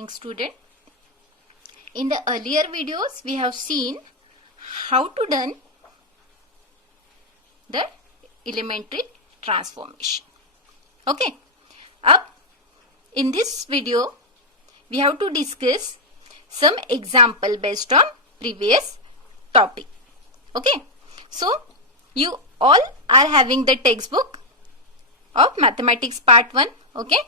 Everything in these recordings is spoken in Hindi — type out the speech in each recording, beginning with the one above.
morning, student. In the earlier videos we have seen how to done the elementary transformation. Okay, अब in this video we have to discuss some example based on previous topic. Okay, so you all are having the textbook of mathematics part 1. Okay,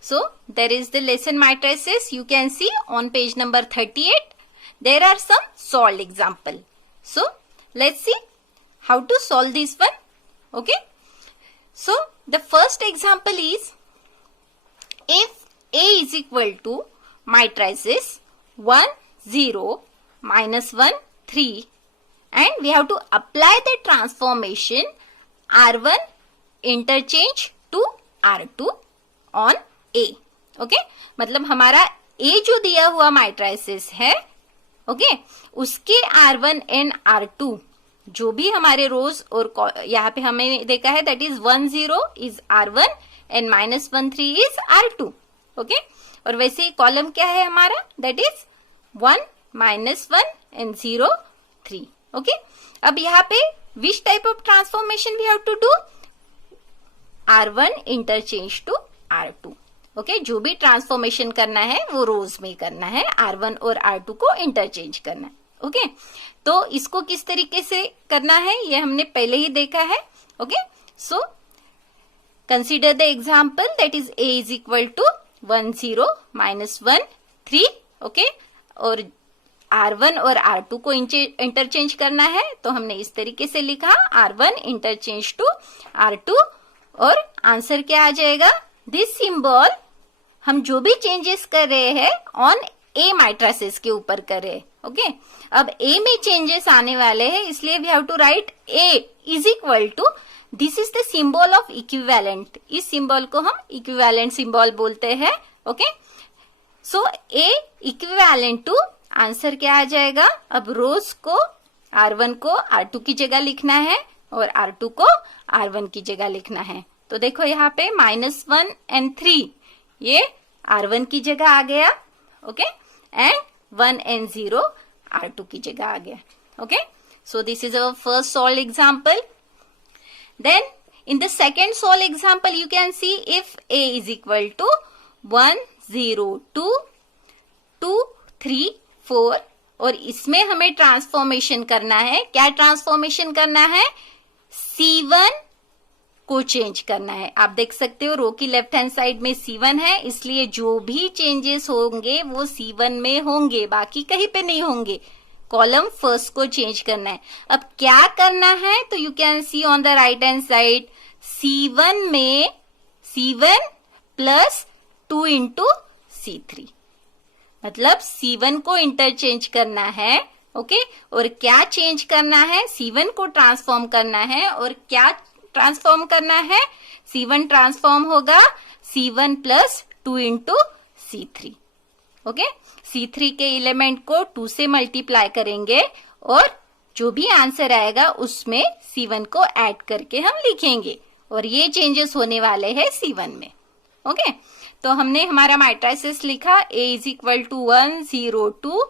so there is the lesson matrices. You can see on page number 38 there are some solved example. So let's see how to solve this one. Okay, so the first example is, if A is equal to matrices 1 0 minus 1 3, and we have to apply the transformation R1 interchange to R2 on A. Okay, मतलब हमारा A जो दिया हुआ मैट्रिसेस है, ओके, उसके R1 एंड R2 जो भी हमारे रोज और यहाँ पे हमें देखा है that is 1 0 is R1 and -1 3 is R2. Okay, और वैसे ही कॉलम क्या है हमारा, दैट इज 1 -1 एंड 0 3. ओके, अब यहाँ पे which type of transformation we have to do, R1 interchange to R2. Okay, जो भी ट्रांसफॉर्मेशन करना है वो रोज में करना है, R1 और R2 को इंटरचेंज करना है. ओके, तो इसको किस तरीके से करना है ये हमने पहले ही देखा है. Okay, so consider the example that is A is equal to 1 0 -1 3. Okay, और R1 और R2 को इंटरचेंज करना है, तो हमने इस तरीके से लिखा R1 इंटरचेंज टू R2, और आंसर क्या आ जाएगा, दिस सिंबल हम जो भी चेंजेस कर रहे हैं ऑन A मैट्रिसेस के ऊपर कर रहे हैं. ओके, अब A में चेंजेस आने वाले हैं, इसलिए we have to write A is equal to, this is the symbol of equivalent. इस सिंबल को हम इक्विवेलेंट सिंबल बोलते हैं. Okay, so A equivalent to, answer क्या आ जाएगा, अब रोज को R1 को R2 की जगह लिखना है और R2 को R1 की जगह लिखना है. तो देखो यहाँ पे -1 एंड 3 ये R1 की जगह आ गया. ओके, एंड 1 एंड 0 R2 की जगह आ गया. Okay, so this is our first solve example. Then in the second solve example you can see if A is equal to 1 0 2 2 3 4, और इसमें हमें ट्रांसफॉर्मेशन करना है. क्या ट्रांसफॉर्मेशन करना है, C1 को चेंज करना है. आप देख सकते हो रो की लेफ्ट हैंड साइड में C1 है, इसलिए जो भी चेंजेस होंगे वो C1 में होंगे, बाकी कहीं पे नहीं होंगे. कॉलम फर्स्ट को चेंज करना है. अब क्या करना है, तो you can see on the right hand side C1 में C1 प्लस 2 इंटू C3, मतलब C1 को इंटरचेंज करना है. ओके, और क्या चेंज करना है, C1 को ट्रांसफॉर्म करना है. और क्या ट्रांसफॉर्म करना है, C1 ट्रांसफॉर्म होगा C1 plus 2 into C3. Okay, C3 के एलिमेंट को 2 से मल्टीप्लाई करेंगे और जो भी आंसर आएगा उसमें C1 को ऐड करके हम लिखेंगे, और ये चेंजेस होने वाले हैं C1 में. ओके, तो हमने हमारा मैट्रिसेस लिखा A is equal to 1 0 2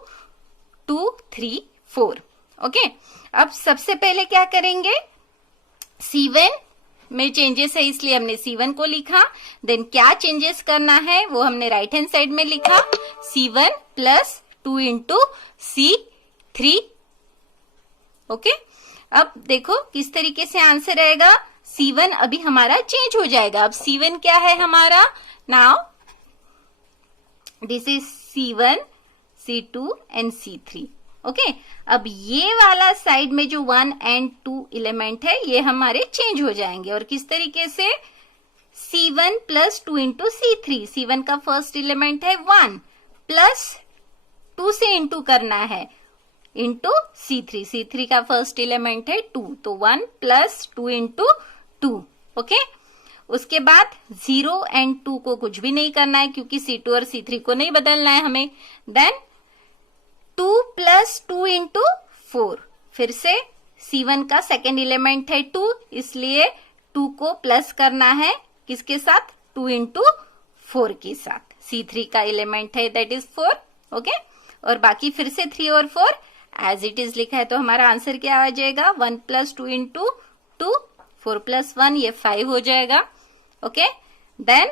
2 3 4. Okay, अब सबसे पहले क्या करेंगे, C1 में चेंजेस है इसलिए हमने C1 को लिखा. देन क्या चेंजेस करना है वो हमने राइट हैंड साइड में लिखा, C1 plus 2 into C3. Okay, अब देखो किस तरीके से आंसर आएगा, C1 अभी हमारा चेंज हो जाएगा. अब C1 क्या है हमारा, now this is C1 C2 and C3. Okay, अब ये वाला साइड में जो 1 एंड 2 एलिमेंट है ये हमारे चेंज हो जाएंगे, और किस तरीके से, C1 plus 2 into C3. C1 का फर्स्ट एलिमेंट है 1 प्लस 2 से इंटू करना है इंटू C3. C3 का फर्स्ट एलिमेंट है 2, तो 1 प्लस 2 इंटू 2. ओके, उसके बाद 0 एंड 2 को कुछ भी नहीं करना है क्योंकि C2 और C3 को नहीं बदलना है हमें. देन 2 प्लस 2 इंटू 4, फिर से C1 का सेकेंड एलिमेंट है 2, इसलिए 2 को प्लस करना है किसके साथ, 2 इंटू 4 के साथ. C3 का एलिमेंट है, दैट इज 4, ओके। और बाकी फिर से 3 और 4 एज इट इज लिखा है, तो हमारा आंसर क्या आ जाएगा, 1 + 2 × 2, 4 + 1 ये 5 हो जाएगा, ओके। देन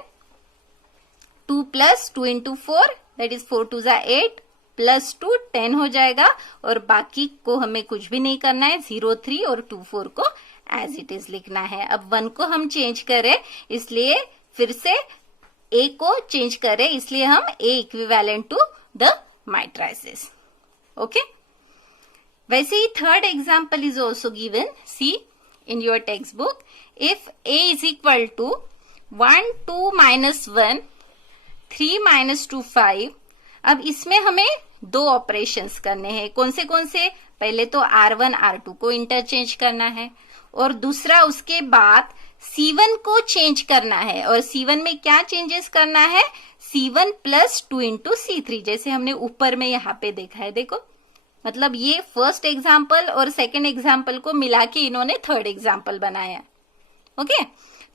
2 + 2 × 4 दैट इज 4 2 = 8 + 2 10 हो जाएगा। और बाकी को हमें कुछ भी नहीं करना है, 0 3 और 2 4 को एज इट इज लिखना है। अब 1 को हम चेंज करें, इसलिए फिर से A को चेंज करें, इसलिए हम A equivalent to the matrices, okay. वैसे ही third example is also given, see in your text book, if A is equal to 1 2 - 1 3 - 2 5। अब इसमें हमें दो ऑपरेशंस करने हैं, कौन से, पहले तो R1 R2 को इंटरचेंज करना है, और दूसरा उसके बाद C1 को चेंज करना है। और C1 में क्या चेंजेस करना है, C1 + 2 × C3, जैसे हमने ऊपर में यहाँ पे देखा है, देखो। मतलब ये फर्स्ट एग्जाम्पल और सेकंड एग्जाम्पल को मिला के इन्होंने थर्ड एग्जाम्पल बनाया, ओके।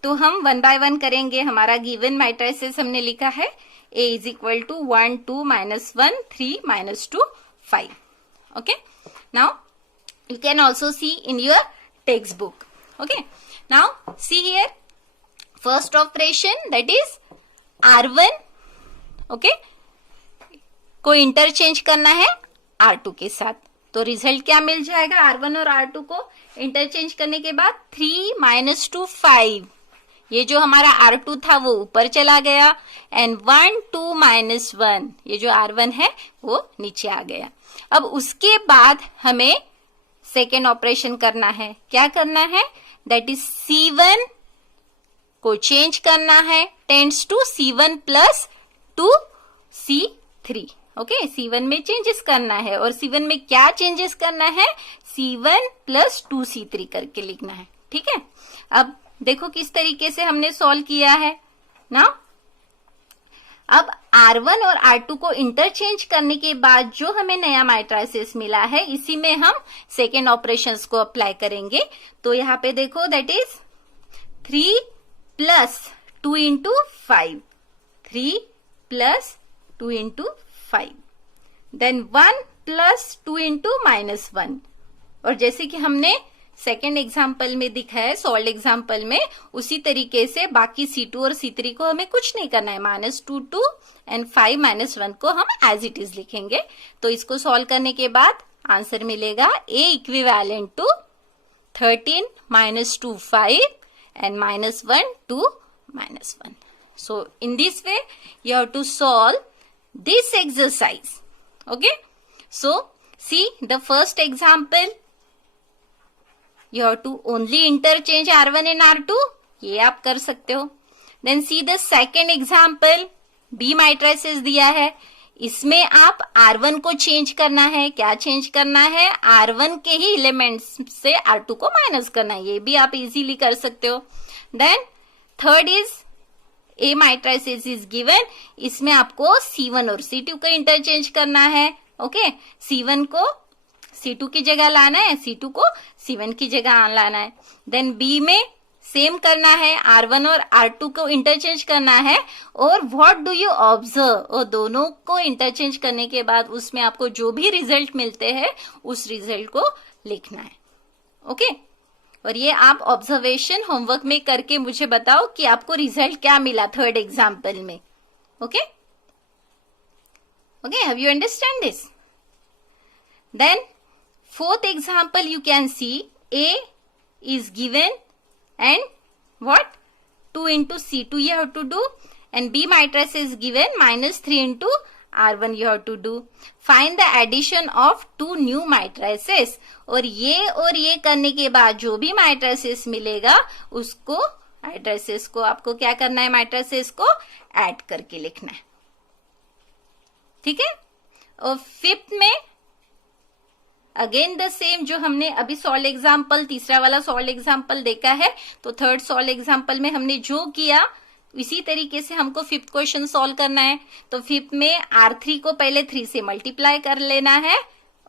तो हम 1 by 1 करेंगे। हमारा गिवन मैट्रिसेस हमने लिखा है, A is equal to 1 2 - 1 3 - 2 5, okay. Now you can also see in your textbook, okay. Now see here, first operation, that is R1, okay, को इंटरचेंज करना है R2 के साथ। तो रिजल्ट क्या मिल जाएगा, R1 और R2 को इंटरचेंज करने के बाद 3 - 2 5, ये जो हमारा R2 था वो ऊपर चला गया, एंड 1 2 - 1, ये जो R1 है वो नीचे आ गया। अब उसके बाद हमें सेकेंड ऑपरेशन करना है, क्या करना है, दैट इज C1 को चेंज करना है, tends to C1 + 2 C3, okay. C1 में चेंजेस करना है, और C1 में क्या चेंजेस करना है, C1 + 2 C3 करके लिखना है, ठीक है। अब देखो किस तरीके से हमने सॉल्व किया है ना। अब R1 और R2 को इंटरचेंज करने के बाद जो हमें नया मैट्रिसेस मिला है, इसी में हम सेकेंड ऑपरेशंस को अप्लाई करेंगे। तो यहाँ पे देखो, दैट इज 3 + 2 × 5, 3 + 2 × 5, देन 1 + 2 × -1। और जैसे कि हमने सेकेंड एग्जाम्पल में दिखा है, सॉल्व एग्जाम्पल में, उसी तरीके से बाकी C2 और C3 को हमें कुछ नहीं करना है, -2 2 एंड 5 - 1 को हम एज इट इज लिखेंगे। तो इसको सॉल्व करने के बाद आंसर मिलेगा A equivalent to 13 - 2 5 and -1 2 -1। So in this way you have to solve this exercise, okay. So see the first example, you have to only interchange R1 and R2, ये आप कर सकते हो। Then see the second example, B matrices दिया है, इसमें आप R1 को चेंज करना है, क्या चेंज करना है, R1 के ही एलिमेंट्स से R2 को माइनस करना है, ये भी आप इजीली कर सकते हो। Then third is A matrices is given, इसमें आपको C1 और C2 को इंटरचेंज करना है, ओके। C1 को C2 की जगह लाना है, C2 को C1 की जगह लाना है। देन B में सेम करना है, R1 और R2 को इंटरचेंज करना है। और व्हाट डू यू ऑब्जर्व, और दोनों को इंटरचेंज करने के बाद उसमें आपको जो भी रिजल्ट मिलते हैं उस रिजल्ट को लिखना है, ओके। और ये आप ऑब्जर्वेशन होमवर्क में करके मुझे बताओ कि आपको रिजल्ट क्या मिला थर्ड एग्जाम्पल में, okay okay. Have you understand this? Then fourth example you can see, A is given and what, 2 × C2 you have to do, and B matrix is given -3 × R1 you have to do. Find the addition of 2 new matrices. और ये करने के बाद जो भी matrices मिलेगा उसको matrices को आपको क्या करना है, matrices को ऐड करके लिखना है, ठीक है। और फिफ्थ में अगेन द सेम, जो हमने अभी सॉल्व एग्जाम्पल, तीसरा वाला सॉल्व एग्जाम्पल देखा है, तो थर्ड सॉल्व एग्जाम्पल में हमने जो किया इसी तरीके से हमको फिफ्थ क्वेश्चन सॉल्व करना है। तो फिफ्थ में R3 को पहले 3 से मल्टीप्लाई कर लेना है,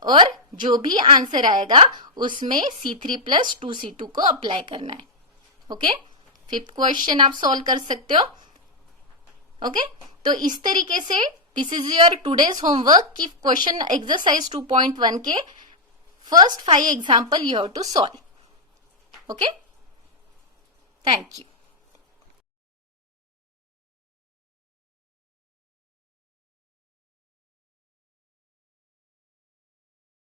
और जो भी आंसर आएगा उसमें C3 + 2 C2 को अप्लाई करना है, ओके। फिफ्थ क्वेश्चन आप सॉल्व कर सकते हो, ओके। तो इस तरीके से this is your today's homework की क्वेश्चन एक्सरसाइज 2.1 के first 5 example you have to solve. Okay, thank you.